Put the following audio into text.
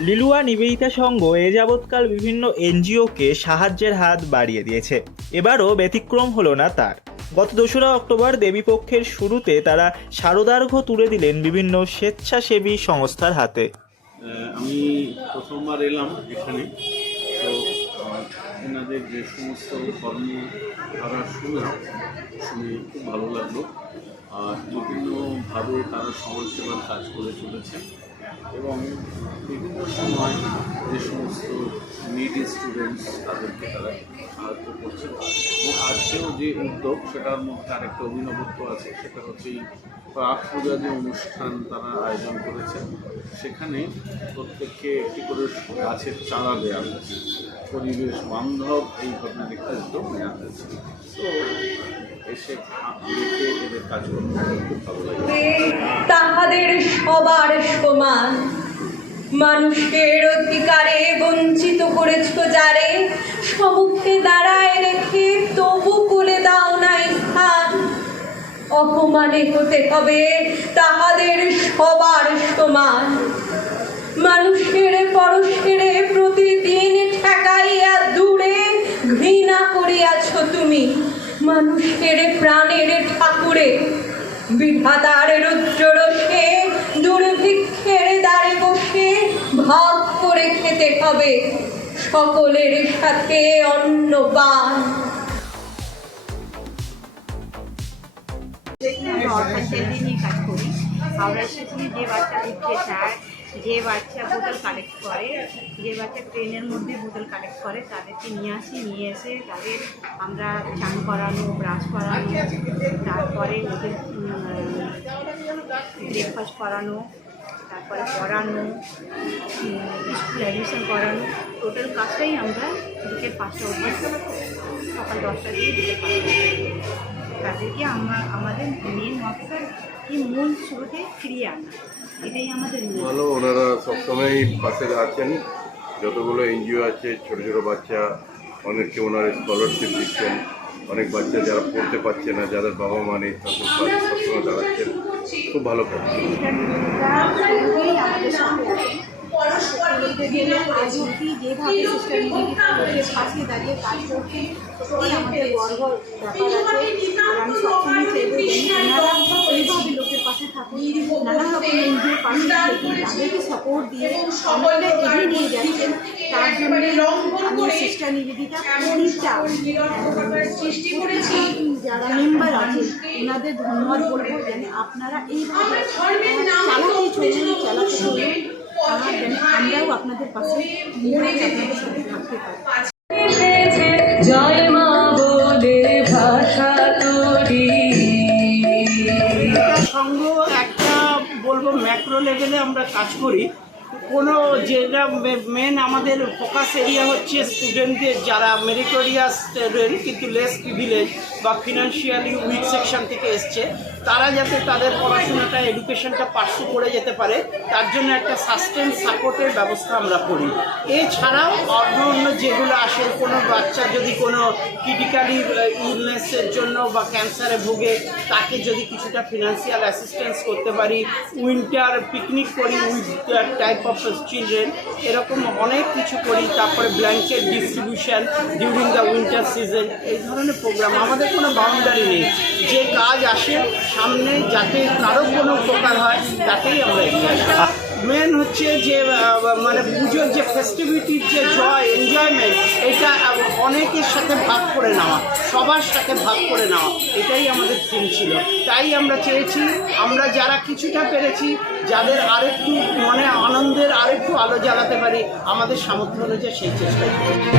লিলুয়া নিবেদিতা সংঘ এ যাবৎকাল বিভিন্ন এনজিওকে সাহায্যের হাত বাড়িয়ে দিয়েছে। এবারও ব্যতিক্রম হলো না তার। গত দোসরা অক্টোবর দেবীপক্ষের শুরুতে তারা শারদার্ঘ্য তুলে দিলেন বিভিন্ন স্বেচ্ছাসেবী সংস্থার হাতে। আমি প্রথমবার এলাম এখানে। তো আহ, এনাদের যে সমস্ত কর্মধারা শুনলাম শুনে খুব ভালো লাগল। আর বিভিন্নভাবে তারা সমাজসেবার কাজ করে চলেছে। এবং বিভিন্ন সময় যে সমস্ত নিডি স্টুডেন্টস তাদেরকে তারা সাহায্য করছে। এবং আজকেও যে উদ্যোগ, সেটার মধ্যে আরেকটা অভিনবত্ব আছে, সেটা হচ্ছে এই প্রাক পূজা যে অনুষ্ঠান তারা আয়োজন করেছে সেখানে প্রত্যেককে একটি করে গাছের চারা দেওয়া হয়েছে। পরিবেশ বান্ধব এই ধরনের একটা উদ্যোগ নেওয়া হয়েছে তো এসে দেখে এদের কাজকর্ম খুব তাহাদের সবার সমান, মানুষের অধিকারে বঞ্চিত করেছ যারে, সমুখে দাঁড়ায় রেখে তবু করে দাও না স্থান। অপমানে হতে হবে তাহাদের সবার সমান। মানুষের প্রাণের ঠাকুরে, বিধাতার রুদ্ররসে দুর্ভিক্ষের দ্বারে বসে ভাগ করে খেতে হবে। সকলের সাথে অন্য আমরা অর্থাৎ নিয়ে কাজ করি হাওড়া স্টেশনে যে বাচ্চা উঠতে যে বাচ্চা বোতল কালেক্ট করে, যে বাচ্চা ট্রেনের মধ্যে বোতল কালেক্ট করে, তাদেরকে নিয়ে আসি, নিয়ে এসে তাদের আমরা চান করানো ব্রাশ করানো, তারপরে ওদের ব্রেকফাস্ট করানো, তারপরে পড়ানো স্কুল অ্যাডমিশন করানো টোটাল কাজটাই আমরা বিকেল পাঁচটা অবধি, সকাল দশটা দিয়ে পাঁচটা অবধি। তাদেরকে আমরা আমাদের মেন মকসদ কি মূল স্রোতে ফিরিয়ে আনা। এটাই আমাদের ভালো ওনারা সবসময় পাশে আছেন। যতগুলো এনজিও আছে ছোট ছোট বাচ্চা অনেককে ওনারা স্কলারশিপ দিচ্ছেন। অনেক বাচ্চা যারা পড়তে পারছে না যাদের বাবা মা নেই তাদের সবসময় দাঁড়াচ্ছেন। খুব ভালো কাজ। শুরুতেই আমাদের সাথে আছে আজ অব্দি যেভাবে সিস্টার নিবেদিতা পাশে দাঁড়িয়ে কাজ করছেন সত্যিই আমাদের গর্ব ব্যাপার আছে আর আমি সবসময় চাইব যেন ওনারা এইভাবে লোকের পাশে থাকুন নানা রকম এনজিওর পাশে থেকে তাদেরকে সাপোর্ট দিয়ে এগিয়ে নিয়ে যাচ্ছেন তার জন্য আমি সিস্টার নিবেদিতা যারা মেম্বার আছে ওনাদের ধন্যবাদ বলব যেন আপনারা এইভাবে চালাতে চলুন চালাতে চলুন। আমরাও আপনাদের পাশে নিয়ে আপনাদের সাথে থাকতে পারি। জয় মা বলে ভাষা তোরি। সংঘ একটা বলব ম্যাক্রো লেভেলে আমরা কাজ করি। কোনো যেটা মেন আমাদের ফোকাস এরিয়া হচ্ছে স্টুডেন্টদের যারা মেরিটোরিয়াস স্টুডেন্ট কিন্তু লেস প্রিভিলেজ বা ফিনান্সিয়ালি উইক সেকশন থেকে এসছে, তারা যাতে তাদের পড়াশোনাটা এডুকেশনটা পার্সু করে যেতে পারে, তার জন্য একটা সাস্টেন সাপোর্টের ব্যবস্থা আমরা করি। এছাড়াও অন্য অন্য যেগুলো আসে, কোনো বাচ্চা যদি কোনো ক্রিটিক্যালি ইলনেসের জন্য বা ক্যান্সারে ভুগে, তাকে যদি কিছুটা ফিনান্সিয়াল অ্যাসিস্ট্যান্স করতে পারি উইন্টার পিকনিক করি উইথ টাইপ অফ চিলড্রেন এরকম অনেক কিছু করি, তারপরে blanket distribution during the winter season এই ধরনের প্রোগ্রাম আমাদের কোনো বাউন্ডারি নেই। যে কাজ আসে সামনে যাতে কারও কোনো উপকার হয় তাতেই আমরা মেন হচ্ছে যে মানে পুজোর যে ফেস্টিভিটির যে জয় এনজয়মেন্ট এটা অনেকের সাথে ভাগ করে নেওয়া, সবার সাথে ভাগ করে নেওয়া, এটাই আমাদের থিম ছিল। তাই আমরা চেয়েছি, আমরা যারা কিছুটা পেরেছি, যাদের আরেকটু মনে আনন্দের আরেকটু আলো জ্বালাতে পারি, আমাদের সামর্থ্য অনুযায়ী সেই চেষ্টাই করেছি।